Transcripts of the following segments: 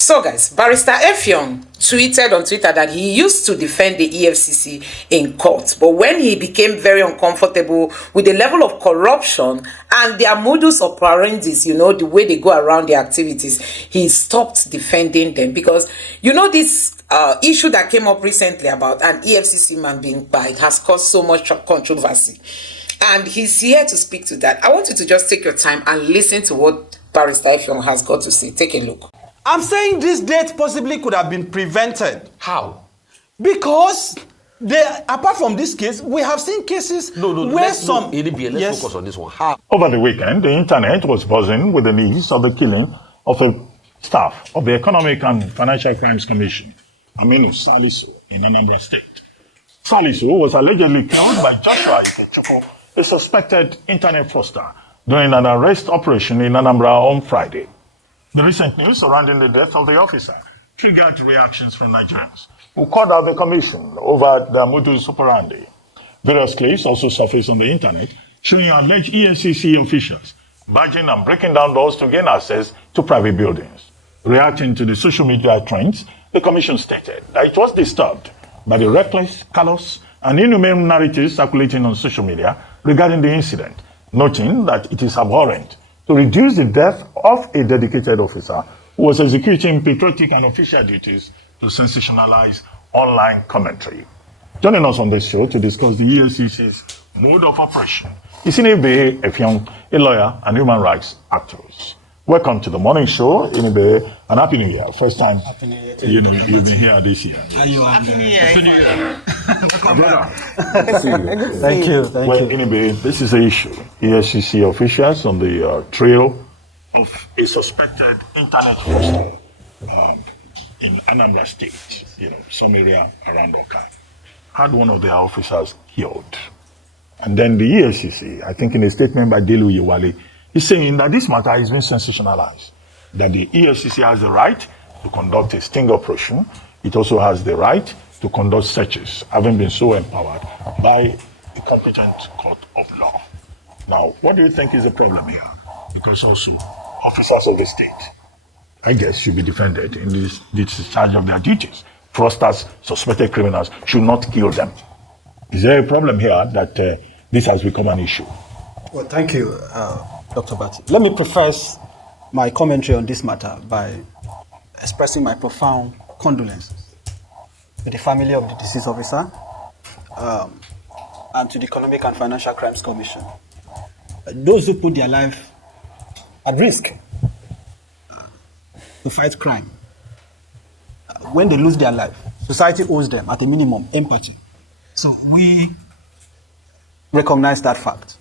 So guys, Barrister Effiong tweeted on Twitter that he used to defend the EFCC in court, but when he became very uncomfortable with the level of corruption and their modus operandi, the way they go around their activities, he stopped defending them because, this issue that came up recently about an EFCC man being banned has caused so much controversy. And he's here to speak to that. I want you to just take your time and listen to what Barrister Effiong has got to say. Take a look. I'm saying this death possibly could have been prevented. How? Because apart from this case, we have seen cases where some... Let's focus on this one. How? Over the weekend, the internet was buzzing with the news of the killing of a staff of the Economic and Financial Crimes Commission, Aminu Salisu, in Anambra State. Salisu was allegedly killed by Joshua Ikechukwu, a suspected internet fraudster, during an arrest operation in Anambra on Friday. The recent news surrounding the death of the officer triggered reactions from Nigerians who called out the commission over their modus operandi. Various clips also surfaced on the internet showing alleged EFCC officials barging and breaking down doors to gain access to private buildings. Reacting to the social media trends, the commission stated that it was disturbed by the reckless, callous, and inhumane narratives circulating on social media regarding the incident, noting that it is abhorrent to reduce the death of a dedicated officer who was executing patriotic and official duties to sensationalize online commentary. Joining us on this show to discuss the EFCC's mode of operation is Lling Efcc, a lawyer and human rights activist. Welcome to the morning show, Inibe, and Happy New Year. First time you've been here this year. Happy New Year. Happy New Year. Welcome back. Thank you. Inibe, this is the issue. EFCC officials on the trail of a suspected internet fraudster in Anambra State, some area around Oka, had one of their officers killed. And then the EFCC, I think in a statement by Delu Yewale, is saying that this matter has been sensationalized, that the EFCC has the right to conduct a sting operation. It also has the right to conduct searches, having been so empowered by a competent court of law. Now, what do you think is the problem here? Because also officers of the state, I guess, should be defended in this discharge of their duties. Fraudsters, suspected criminals should not kill them. Is there a problem here that this has become an issue? Well, thank you, Dr. Bati. Let me preface my commentary on this matter by expressing my profound condolences to the family of the deceased officer and to the Economic and Financial Crimes Commission. Those who put their life at risk to fight crime. When they lose their life, society owes them, at a minimum, empathy. So we recognize that fact.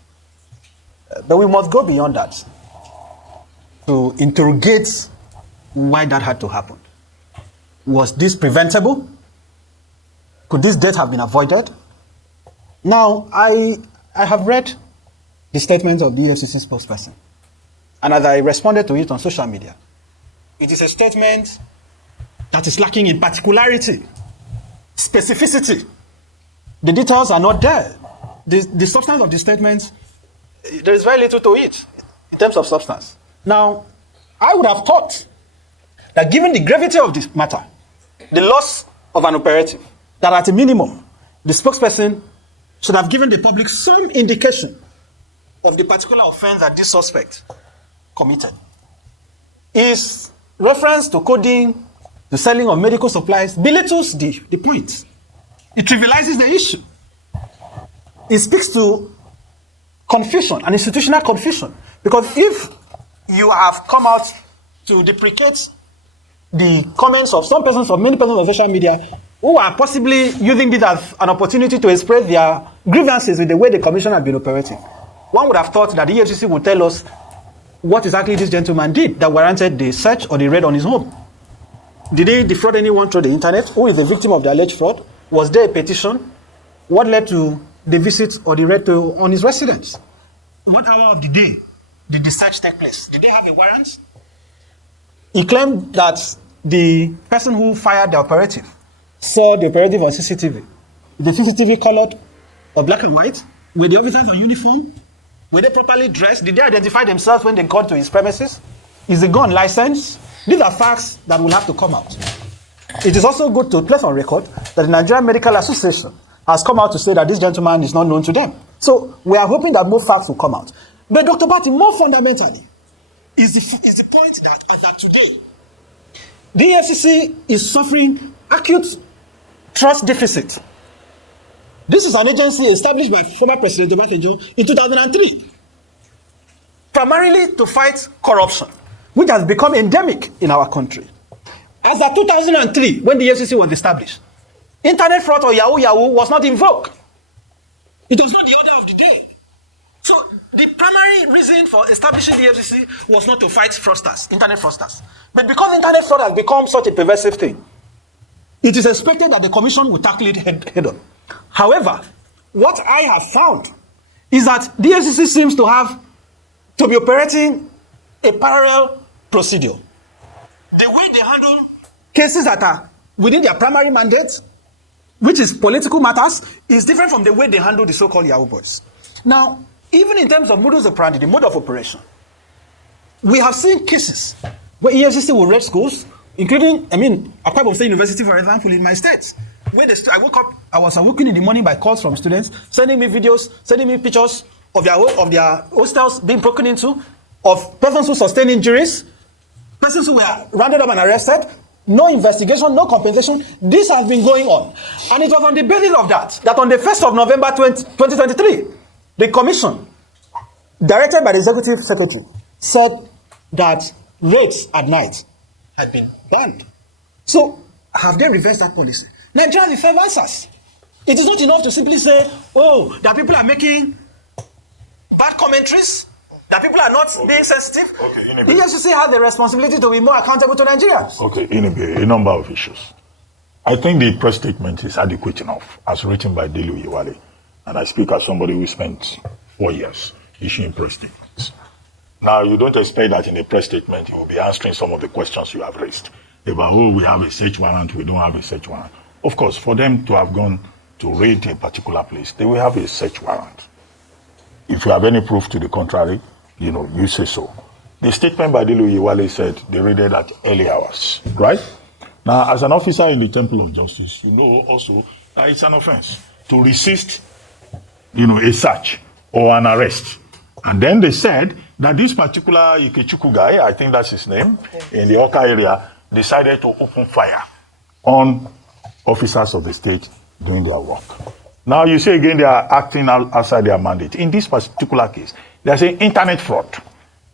But we must go beyond that to interrogate why that had to happen. Was this preventable? Could this death have been avoided? Now, I have read the statement of the EFCC spokesperson, and as I responded to it on social media, it is a statement that is lacking in particularity, specificity. The details are not there. The substance of the statement, there is very little to it in terms of substance. Now, I would have thought that given the gravity of this matter, the loss of an operative, that at a minimum, the spokesperson should have given the public some indication of the particular offense that this suspect committed. His reference to coding, the selling of medical supplies, belittles the point. It trivializes the issue. It speaks to confusion, an institutional confusion. Because if you have come out to deprecate the comments of some persons, of many persons on social media, who are possibly using this as an opportunity to express their grievances with the way the commission has been operating, one would have thought that the EFCC would tell us what exactly this gentleman did that warranted the search or the raid on his home. Did they defraud anyone through the internet? Who is the victim of the alleged fraud? Was there a petition? What led to the visit or the raid on his residence? What hour of the day did the search take place? Did they have a warrant? He claimed that the person who fired the operative saw the operative on CCTV. The CCTV colored or black and white? Were the officers on uniform? Were they properly dressed? Did they identify themselves when they got to his premises? Is the gun licensed? These are facts that will have to come out. It is also good to place on record that the Nigerian Medical Association has come out to say that this gentleman is not known to them. So we are hoping that more facts will come out. But Dr. Bati, more fundamentally, is the point that today, the EFCC is suffering acute trust deficit. This is an agency established by former President Obasanjo in 2003, primarily to fight corruption, which has become endemic in our country. As of 2003, when the EFCC was established, internet fraud or Yahoo was not in vogue. It was not the order of the day. So the primary reason for establishing the EFCC was not to fight fraudsters, internet fraudsters. But because internet fraud has become such a pervasive thing, it is expected that the commission will tackle it head on. However, what I have found is that the EFCC seems to be operating a parallel procedure. The way they handle cases that are within their primary mandate, which is political matters, is different from the way they handle the so-called Yahoo boys. Now, even in terms of modus operandi, the mode of operation, we have seen cases where EFCC will raid schools, including, apart from State University, for example, in my state, where I was awoken in the morning by calls from students, sending me videos, sending me pictures of their hostels being broken into, of persons who sustained injuries, persons who were rounded up and arrested. No investigation, no compensation. This has been going on. And it was on the basis of that on the 1st of November 2023, the commission, directed by the executive secretary, said that raids at night had been banned. So, have they reversed that policy? Nigeria deserves answers. It is not enough to simply say, that people are making bad commentaries, that people are not being sensitive. The EFCC has the responsibility to be more accountable to Nigerians. Okay, a number of issues. I think the press statement is adequate enough, as written by Delu Yewale. And I speak as somebody who spent 4 years issuing press statements. Now, you don't expect that in a press statement you will be answering some of the questions you have raised. About, we have a search warrant, we don't have a search warrant. Of course, for them to have gone to raid a particular place, they will have a search warrant. If you have any proof to the contrary, you say so. The statement by Delu Yewale said they raided at early hours, right? Now, as an officer in the Temple of Justice, you know also that it's an offense to resist, a search or an arrest. And then they said that this particular Ikechukwu guy, I think that's his name, in the Oka area, decided to open fire on officers of the state doing their work. Now, you say again they are acting outside their mandate. In this particular case, they are saying internet fraud.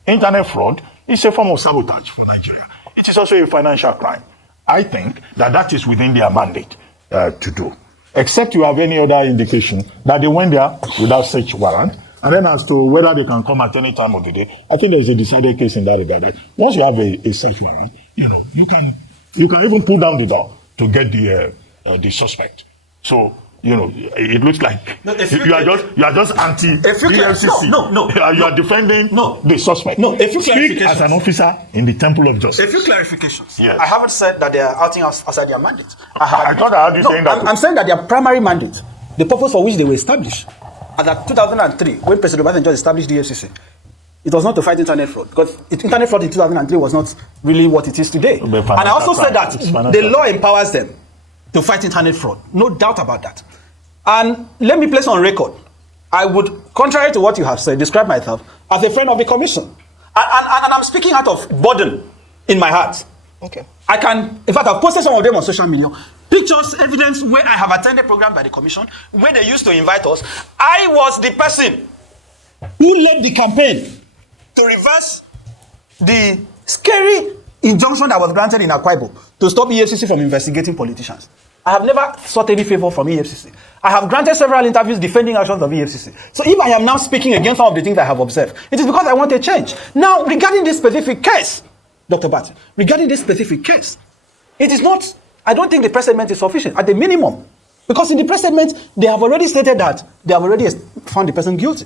Internet fraud is a form of sabotage for Nigeria. It is also a financial crime. I think that is within their mandate to do. Except you have any other indication that they went there without search warrant. And then as to whether they can come at any time of the day, I think there's a decided case in that regard. That once you have a search warrant, you can even pull down the door to get the suspect. So, it looks like you are just anti-EFCC. No. You are defending the suspect. No, a few Speak as an officer in the Temple of Justice. A few clarifications. Yes. I haven't said that they are acting outside their mandate. I thought I heard you saying that. I'm saying that their primary mandate, the purpose for which they were established, as at 2003, when President Obasanjo established the EFCC, it was not to fight internet fraud, because internet fraud in 2003 was not really what it is today. And I also said that the law empowers them to fight internet fraud. No doubt about that. And let me place on record, I would, contrary to what you have said, describe myself as a friend of the commission. And I'm speaking out of burden in my heart. Okay. In fact, I've posted some of them on social media. Pictures, evidence where I have attended program by the commission, where they used to invite us. I was the person who led the campaign to reverse the scary injunction that was granted in Akwa Ibom to stop EFCC from investigating politicians. I have never sought any favor from EFCC. I have granted several interviews defending actions of EFCC. So if I am now speaking against some of the things I have observed, it is because I want a change. Now, regarding this specific case, Dr. Bati, regarding this specific case, it is not, I don't think the press statement is sufficient, at the minimum. Because in the press statement, they have already stated that they have already found the person guilty.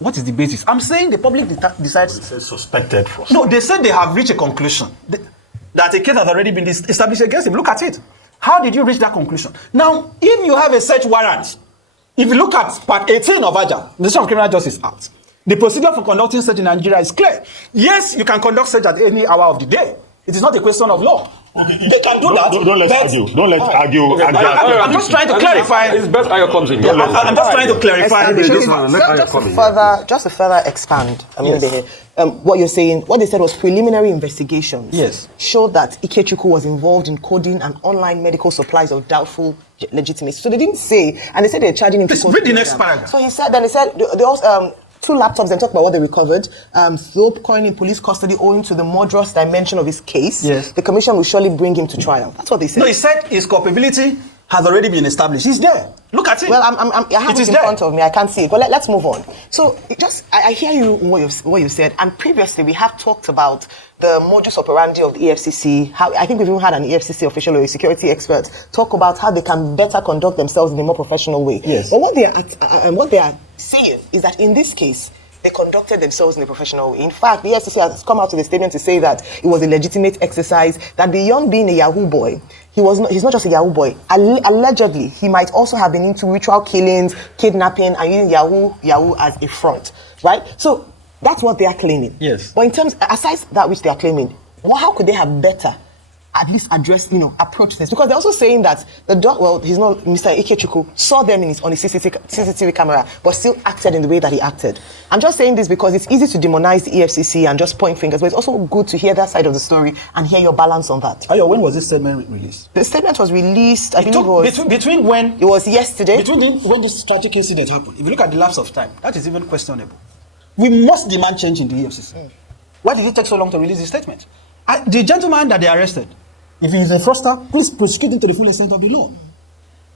What is the basis? I'm saying the public decides. It says suspected fraud. No, they said they have reached a conclusion that a case has already been established against him. Look at it. How did you reach that conclusion? Now, if you have a search warrant, if you look at Part 18 of AJA, the Ministry of Criminal Justice Act, the procedure for conducting search in Nigeria is clear. Yes, you can conduct search at any hour of the day. It is not a question of law. They can do that. Don't let's argue. Don't let's argue. I'm just trying to clarify. It's best Ayo comes in. I'm just trying to clarify. Just to further expand, I mean, what you're saying, what they said was preliminary investigations. Yes. Showed that Ikechukwu was involved in coding and online medical supplies of doubtful legitimacy. So they didn't say, and they said they're charging him. Please read the next paragraph. So he said, they also, 2 laptops and talk about what they recovered. Slope coin in police custody owing to the murderous dimension of his case. Yes. The commission will surely bring him to trial. That's what they said. No, he said his culpability has already been established. He's there. Look at it. Well, I have it in front of me. I can't see it. But let's move on. So, I hear you what you said. And previously, we have talked about the modus operandi of the EFCC. How I think we've even had an EFCC official or a security expert talk about how they can better conduct themselves in a more professional way. Yes. But what they are saying is that in this case, they conducted themselves in a professional way. In fact, the EFCC has come out with a statement to say that it was a legitimate exercise, that beyond being a Yahoo boy, he's not just a Yahoo boy. Allegedly, he might also have been into ritual killings, kidnapping, and using Yahoo as a front, right? So that's what they are claiming. Yes. But in terms, aside that which they are claiming, how could they have better at least address, approach this? Because they're also saying that he's not, Mr. Ikechukwu saw them on his CCTV camera, but still acted in the way that he acted. I'm just saying this because it's easy to demonize the EFCC and just point fingers, but it's also good to hear that side of the story and hear your balance on that. Ayo, when was this statement released? The statement was released, I believe it was... Between when... It was yesterday. When this tragic incident happened, if you look at the lapse of time, that is even questionable. We must demand change in the EFCC. Why did it take so long to release the statement? The gentleman that they arrested, if he is a fraudster, please prosecute him to the full extent of the law.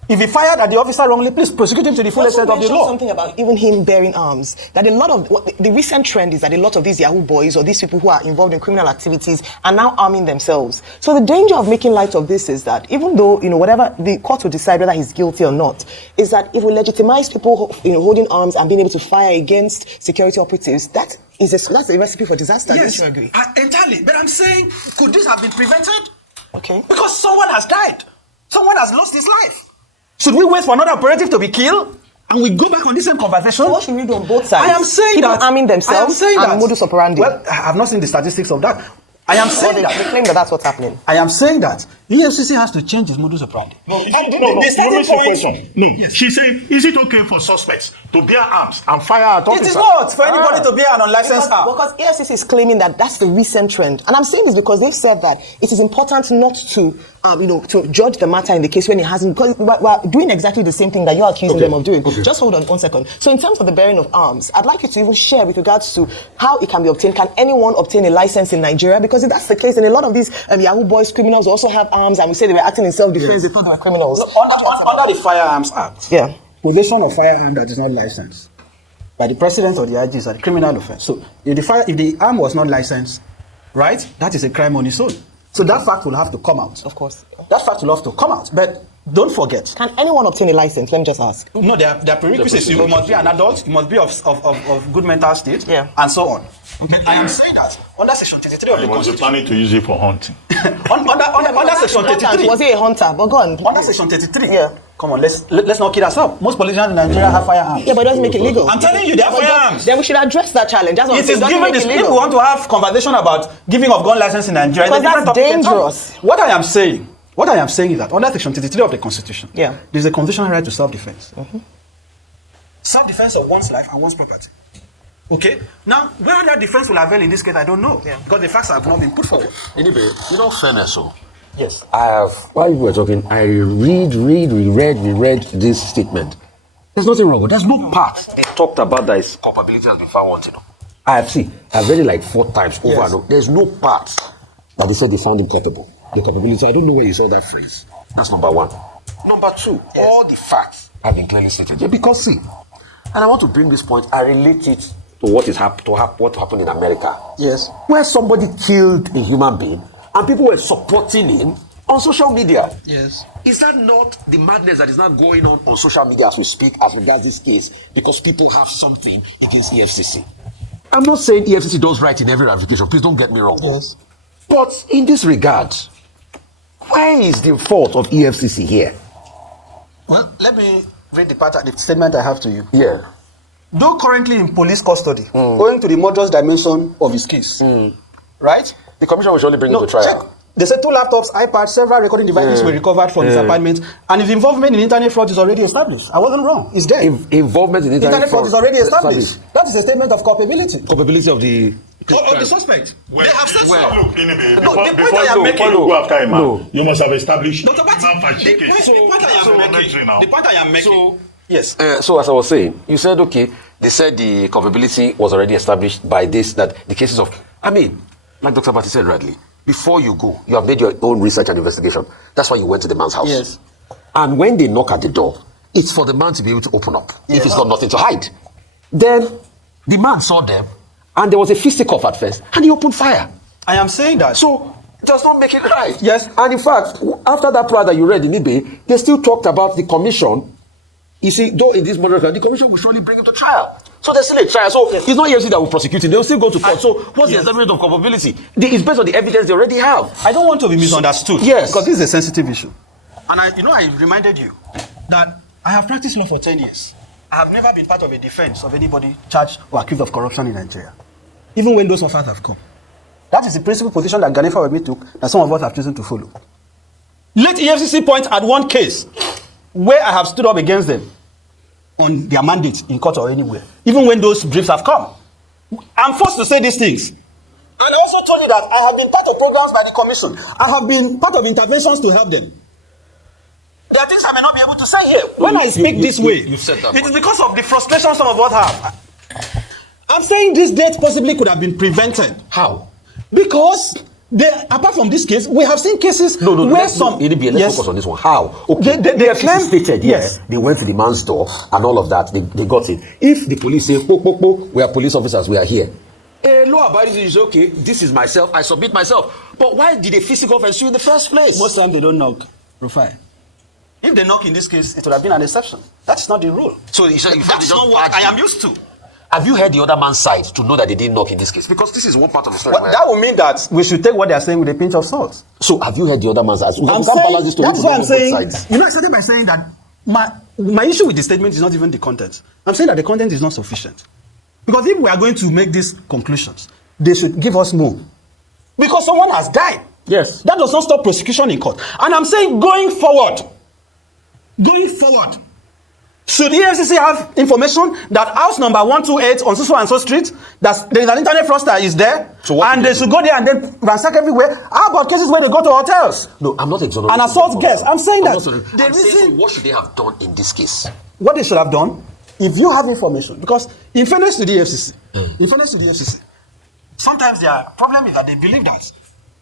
If he fired at the officer wrongly, please prosecute him to the full extent of the law. Something about even him bearing arms. That a lot of the recent trend is that a lot of these Yahoo boys or these people who are involved in criminal activities are now arming themselves. So the danger of making light of this is that even though whatever the court will decide whether he's guilty or not, is that if we legitimize people holding arms and being able to fire against security operatives, that's a recipe for disaster. Yes, don't you agree? Entirely. But I'm saying, could this have been prevented? Okay. Because someone has died. Someone has lost his life. Should we wait for another operative to be killed? And we go back on this same conversation? So what should we do on both sides? I am saying people that. arming themselves and modus operandi. Well, I have not seen the statistics of that. I am saying that. They claim that that's what's happening. I am saying that the EFCC has to change its modus operandi. She's saying, is it okay for suspects to bear arms and fire at officers? It is not for anybody to bear an unlicensed arm. Because EFCC is claiming that that's the recent trend. And I'm saying this because they've said that it is important not to to judge the matter in the case when it hasn't, because we're doing exactly the same thing that you're accusing them of doing. Okay. Just hold on 1 second. So in terms of the bearing of arms, I'd like you to even share with regards to how it can be obtained. Can anyone obtain a license in Nigeria? Because if that's the case, then a lot of these Yahoo boys, criminals also have arms, and we say they were acting in self-defense, they thought they were criminals. Under the Firearms Act, possession of firearm that is not licensed by the president or the IG is a criminal offense. So if the arm was not licensed, right, that is a crime on its own. So that fact will have to come out. Of course. That fact will have to come out. But don't forget. Can anyone obtain a license? Let me just ask. No, there are prerequisites. You must be an adult. You must be of good mental state. Yeah. And so on. I am saying that under Section 33 of the Constitution. Was planning to use it for hunting? under Section 33. Was he a hunter? But go on. Under Section 33. Yeah. Come on, let's not kid ourselves. Most politicians in Nigeria have firearms. Yeah, but it doesn't make it legal. I'm telling you, they have firearms. Then we should address that challenge. That's what It is given this. If we want to have conversation about giving of gun license in Nigeria, because that's dangerous. What I am saying is that under Section 33 of the Constitution, there's a constitutional right to self-defense. Self-defense of one's life and one's property. Okay? Now, whether that defense will avail in this case, I don't know. Because the facts have not been put forward. Anyway, fairness, so. Yes. While you were talking, I reread this statement. There's nothing wrong with it. There's no part they talked about that his culpability has been found wanting. I've read it like 4 times over and over. There's no part that they said they found him culpable. The culpability, I don't know where you saw that phrase. That's number 1. Number 2, all the facts have been clearly stated. Yeah, because see, and I want to bring this point, I relate it to what happened in America. Yes. Where somebody killed a human being and people were supporting him on social media. Yes. Is that not the madness that is now going on social media as we speak as regards this case because people have something against EFCC? I'm not saying EFCC does right in every ramification. Please don't get me wrong. Yes. But in this regard, where is the fault of EFCC here? Well, let me read the statement I have to you. Yeah. Though currently in police custody, owing to the murderous dimension of his case, right? The commission will surely bring it to trial. Check. They said 2 laptops, iPads, several recording devices were recovered from his apartment, and his involvement in internet fraud is already established. I wasn't wrong. It's there. Involvement in Internet fraud is already established. That is a statement of culpability. Culpability of the Of the suspect. Well, They have said so. look, Inebe, No, the point I am before making- you go after him, No. you must have established. Dr. Bati, the point I am making. Yes. So as I was saying, you said, okay, they said the culpability was already established by this, that the cases of, I mean, like Dr. Bati said rightly, before you go, you have made your own research and investigation. That's why you went to the man's house. Yes. And when they knock at the door, it's for the man to be able to open up, if he's got nothing to hide. Then the man saw them, and there was a fisticuff at first, and he opened fire. I am saying that. So, it does not make it right. Yes. And in fact, after that trial that you read in eBay, they still talked about the commission. You see, though in this model, the commission will surely bring him to trial. So there's still a trial. So it's not EFCC that will prosecute him. They'll still go to court. So what's the establishment of culpability? It's based on the evidence they already have. I don't want to be misunderstood. Yes. Because this is a sensitive issue. And I reminded you that I have practiced law for 10 years. I have never been part of a defense of anybody charged or accused of corruption in Nigeria, even when those offers have come. That is the principal position that Ganifa Wemi took, that some of us have chosen to follow. Let EFCC point at one case where I have stood up against them on their mandate in court or anywhere, even when those briefs have come. I'm forced to say these things. And I also told you that I have been part of programs by the commission. I have been part of interventions to help them. There are things I may not be able to say here. When I speak this way, you've said that it is because of the frustration some of us have. I'm saying this date possibly could have been prevented. How? Because apart from this case, we have seen cases where let's some... let's focus on this one. How? Okay, They claim... stated, yes. They went to the man's door and all of that. They got it. If the police say, we are police officers, we are here. Law-abiding is okay. This is myself. I submit myself. But why did a physical offense in the first place? Most times they don't knock. Profile. If they knock in this case, it would have been an exception. That's not the rule. So you said that's not what I am used to. Have you heard the other man's side to know that they didn't knock in this case? Because this is one part of the story. Well, that would mean that we should take what they are saying with a pinch of salt. So have you heard the other man's side? That's why I'm saying. You know, I started by saying that my issue with the statement is not even the content. I'm saying that the content is not sufficient. Because if we are going to make these conclusions, they should give us more. Because someone has died. Yes. That does not stop prosecution in court. And I'm saying going forward, should EFCC have information that house number 128 on so and so street, that there is an internet fraudster is there, so and they should go there and then ransack everywhere? How about cases where they go to hotels? No, I'm not exonerating. And assault guests. I'm saying that the reason. What should they have done in this case? What they should have done, if you have information, because in fairness to the EFCC, sometimes their problem is that they believe that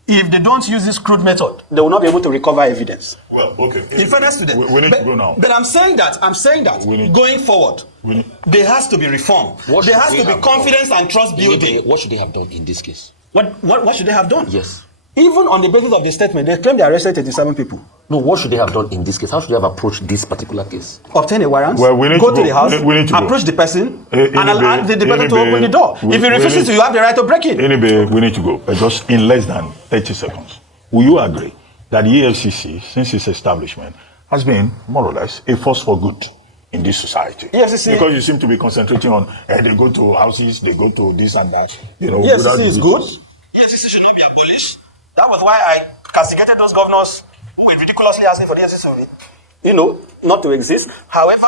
if they don't use this crude method, they will not be able to recover evidence. Well, okay. In fairness to them. We need to go now. But I'm saying that going forward, there has to be reform. There has to be confidence and trust building. What should they have done in this case? What should they have done? Yes. Even on the basis of the statement, they claim they arrested 37 people. No, what should they have done in this case? How should they have approached this particular case? Obtain a warrant, well, we need go to to the house, we need to approach the person, and allow the person to open the door. If he refuses to, you have the right to break it. Anyway, we need to go. Just in less than 30 seconds. Will you agree that the EFCC, since its establishment, has been, more or less, a force for good in this society? EFCC, because you seem to be concentrating on, they go to houses, they go to this and that. EFCC is good. EFCC should not be abolished. That was why I castigated those governors who were ridiculously asking for the EFCC, not to exist. However,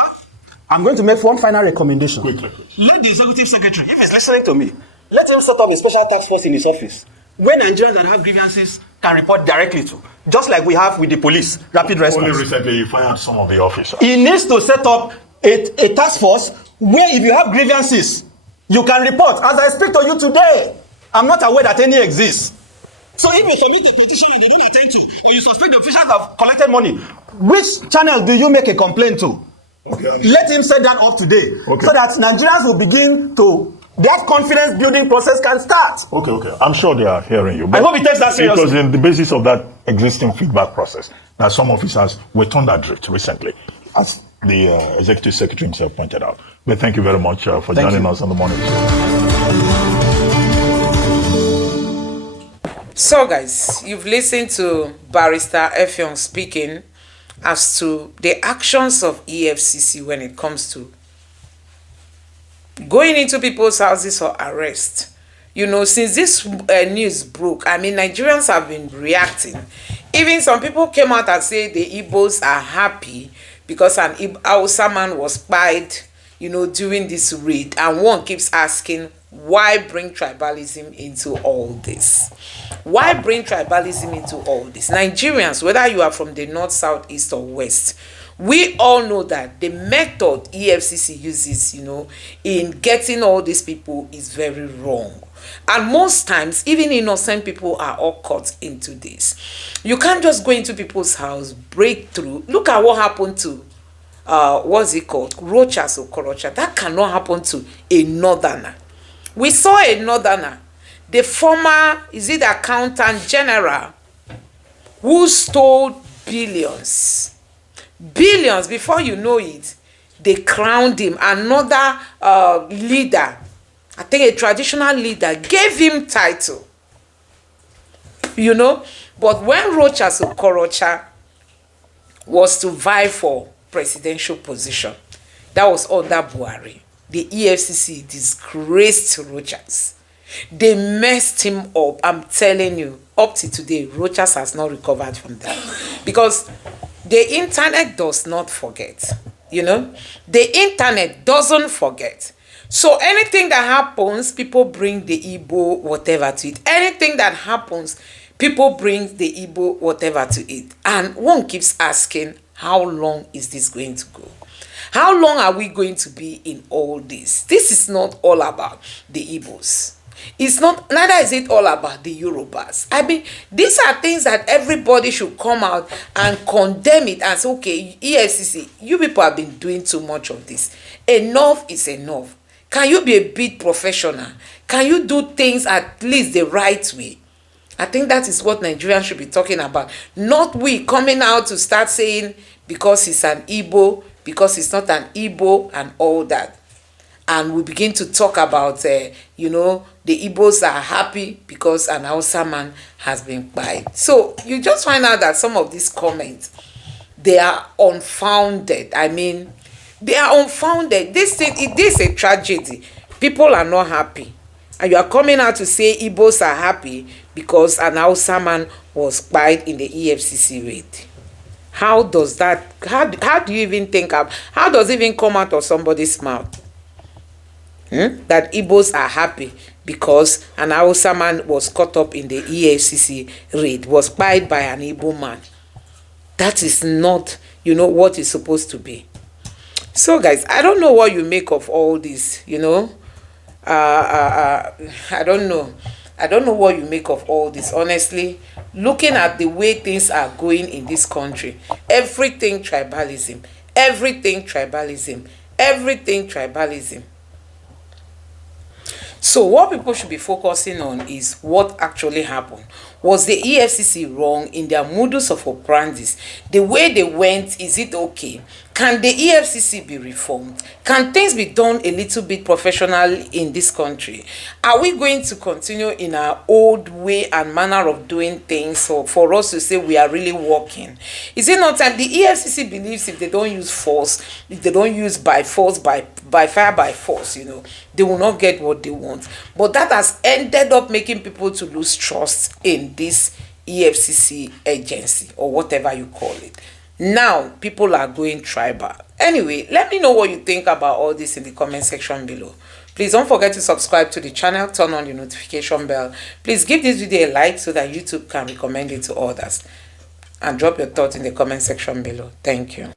I'm going to make one final recommendation. Quickly. Let the executive secretary, if he's listening to me, let him set up a special task force in his office where Nigerians that have grievances can report directly to, just like we have with the police, rapid response. Only recently you fired some of the officers. He needs to set up a task force where if you have grievances, you can report. As I speak to you today, I'm not aware that any exists. So if you submit a petition and they don't attend to, or you suspect the officials have collected money, which channel do you make a complaint to? Okay. Let him set that up today, so that Nigerians will begin to, that confidence building process can start. Okay. I'm sure they are hearing you. I hope he takes that seriously. Because in the basis of that existing feedback process, that some officers were turned adrift recently, as the executive secretary himself pointed out. But thank you very much for joining us on the morning show. So guys, you've listened to Barrister Effiong speaking as to the actions of EFCC when it comes to going into people's houses for arrest. you know, since this news broke, I mean, Nigerians have been reacting. Even some people came out and said the Igbos are happy because an Hausa man was spied, you know, during this raid. And one keeps asking, why bring tribalism into all this? Why bring tribalism into all this? Nigerians, whether you are from the north, south, east, or west, we all know that the method EFCC uses, you know, in getting all these people is very wrong. And most times, even innocent people are all caught into this. You can't just go into people's house, break through. Look at what happened to, what's it called? Rochas or Korocha. That cannot happen to a northerner. We saw a northerner, the former, is it accountant general, who stole billions. Billions, before you know it, they crowned him. Another leader, I think a traditional leader, gave him title. You know, but when Rochas Okorocha was to vie for presidential position, that was under Buhari. The EFCC disgraced Rochas. They messed him up. I'm telling you, up to today, Rochas has not recovered from that. Because the internet does not forget. You know, the internet doesn't forget. So anything that happens, people bring the Igbo whatever to it. Anything that happens, people bring the Igbo whatever to it. And one keeps asking, how long is this going to go? How long are we going to be in all this? This is not all about the Igbos. It's not, neither is it all about the Yorubas. I mean, these are things that everybody should come out and condemn it and say, okay, EFCC, you people have been doing too much of this. Enough is enough. Can you be a bit professional? Can you do things at least the right way? I think that is what Nigerians should be talking about. Not we coming out to start saying because he's an Igbo, because he's not an Igbo and all that. And we begin to talk about, you know, the Igbos are happy because an Hausa man has been killed. So you just find out that some of these comments, they are unfounded. I mean, they are unfounded. This thing, it is a tragedy. People are not happy. And you are coming out to say Igbos are happy because an Hausa man was killed in the EFCC raid. How does that, how do you even think of, how does it even come out of somebody's mouth? That Igbos are happy because an Hausa man was caught up in the EFCC raid, was killed by an Igbo man. That is not, you know, what it's supposed to be. So guys, I don't know what you make of all this, you know. I don't know. I don't know what you make of all this. Honestly, looking at the way things are going in this country, everything tribalism, everything tribalism, everything tribalism. So what people should be focusing on is what actually happened. Was the EFCC wrong in their modus of operandi? The way they went, is it okay? Can the EFCC be reformed? Can things be done a little bit professional in this country? Are we going to continue in our old way and manner of doing things so for us to say we are really working? Is it not time? The EFCC believes if they don't use force, if they don't use by force, by fire, by force, you know, they will not get what they want. But that has ended up making people to lose trust in this EFCC agency or whatever you call it. Now people are going tribal. Anyway, let me know what you think about all this in the comment section below. Please don't forget to subscribe to the channel, turn on the notification bell. Please give this video a like so that YouTube can recommend it to others, and drop your thoughts in the comment section below. Thank you.